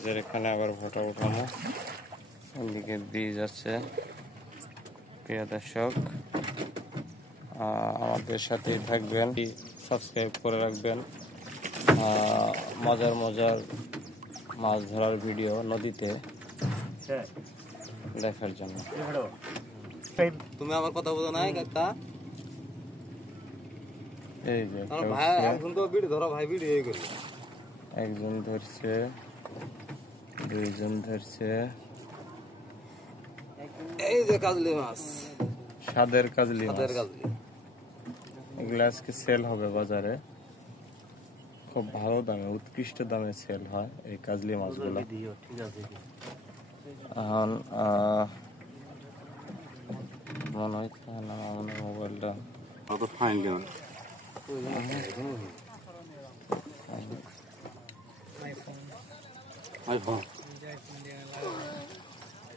ব্রিজের এখানে আবার ফটো উঠানো, ওদিকে ব্রিজ আছে। প্রিয় দর্শক, আমাদের সাথেই থাকবেন, সাবস্ক্রাইব করে রাখবেন। মজার মজার মাছ ধরার ভিডিও নদীতে দেখার জন্য। তুমি আমার কথা বোঝো নাই কাকা? এই যে ভাই এখন তো বিড়ি ধরো, ভাই বিড়ি এই করি। একজন ধরছে, দুইজন ধরছে। এই যে কাজলি মাছ, স্বাদের কাজলি মাছ। স্বাদের কাজলি। এগুলো আজকে সেল হবে বাজারে, খুব ভালো দামে, উৎকৃষ্ট দামে সেল হয় এই কাজলি মাছগুলো। এখন মনে হচ্ছে না আমার মোবাইলটা অত ফাইন কেন? আইফোন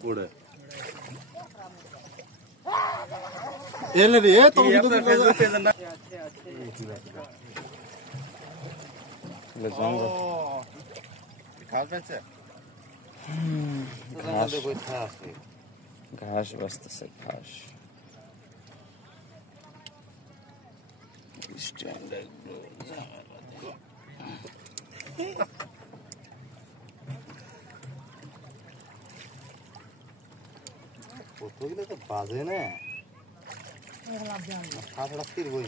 ওড়ে এলে রে তুমি তো ফেসবুক পেজ না জঙ্গল খাওয়া যাচ্ছে। ঘাস বাঁচতেছে, ঘাস। বাজে না বই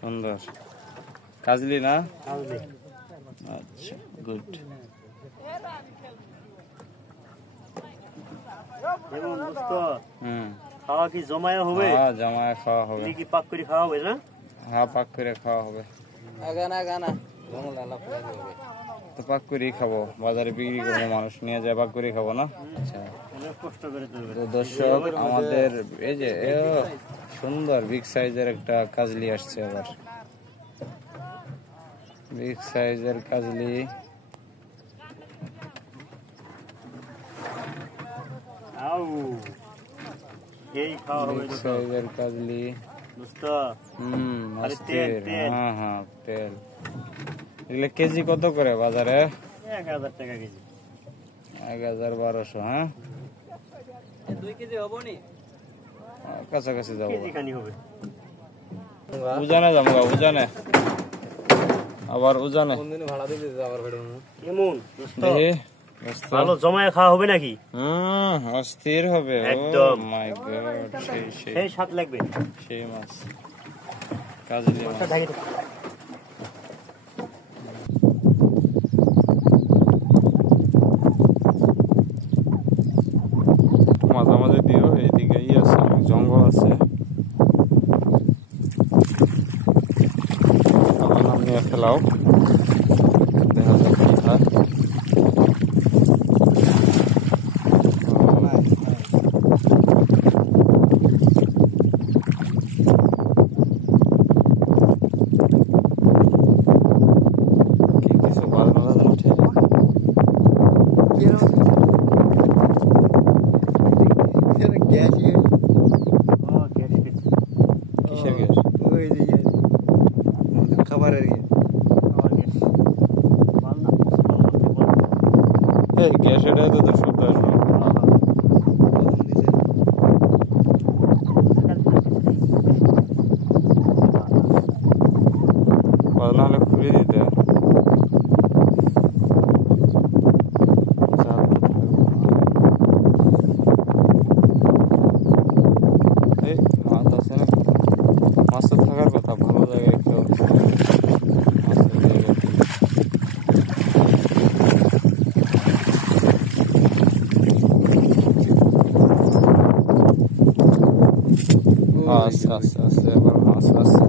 সুন্দর কাজলি না? আচ্ছা, গুড। খাওয়া কি জমায়া হবে? হ্যাঁ, জমায়ে খাওয়া হবে। কি পাক করে খাওয়া হবে না? হ্যাঁ, পাক করে খাওয়া হবে। তো পাক করেই খাবো, বাজারে বিক্রি করবো, মানুষ নিয়ে যায় পাক করে খাবো না। আচ্ছা, কষ্ট করে তো দর্শক, আমাদের এই যে সুন্দর বিগ সাইজের একটা কাজলি আসছে। আবার বিগ সাইজের কাজলি। এই খাওয়া হবে বিগ সাইজের কাজলি। দোস্ত। অস্থির। হ্যাঁ হ্যাঁ, তেল। এগুলো কেজি কত করে বাজারে? 1000 টাকা কেজি। 1000-1200। হ্যাঁ, 2 কেজি হবো নি? কাছাকাছি যাবো। কেজি খানি হবে। উজানে যাবো, উজানে আবার উজানে। কোনদিন ভাড়া দিতে যাবার ভিড় কেমন দোস্ত? ভালো জমায়া খাওয়া হবে নাকি? অস্থির হবে। একদম। মাই গড, সেই স্বাদ লাগবে। সেই মাছ, কাজলি মাছ। মাঝামাঝি দিও, এইদিকে আছে, জঙ্গল আছে। নাম নিয়ে ফেলাও, দেখা যাক কি হয়। খাবারের গ্যাসের তো শব্দ আসবে। নাহলে খুলে দিতে। মাছ আছে না, মাছ তো থাকার কথা, ভালো জায়গায় একটু আস্তে আস্তে আস্তে এবার মাছ আছে।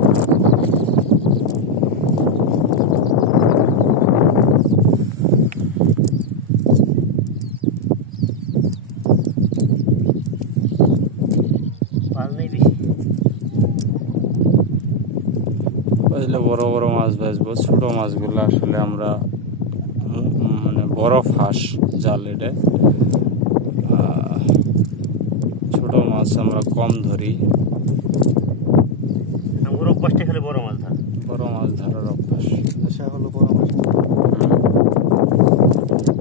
বড় বড় মাছ ভাজবো, ছোট মাছগুলো আসলে আমরা মানে বড় ফাঁস জাল, এটা ছোট মাছ আমরা কম ধরি। অভ্যাসটা খেলে বড় মাছ ধর। বড় মাছ ধরার অভ্যাস। নেশা হলো বড় মাছ।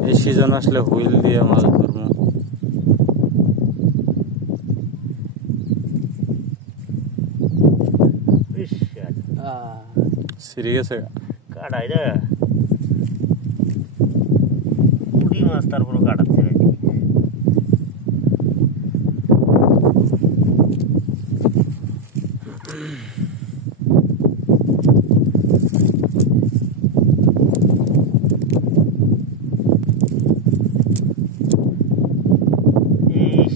এই সিজন আসলে হুইল দিয়ে মাছ ধরবো। ইস, সিরে গেছে কাটাই রে। পুঁটি মাছ তারপরও কাটাচ্ছে নাকি? ইস,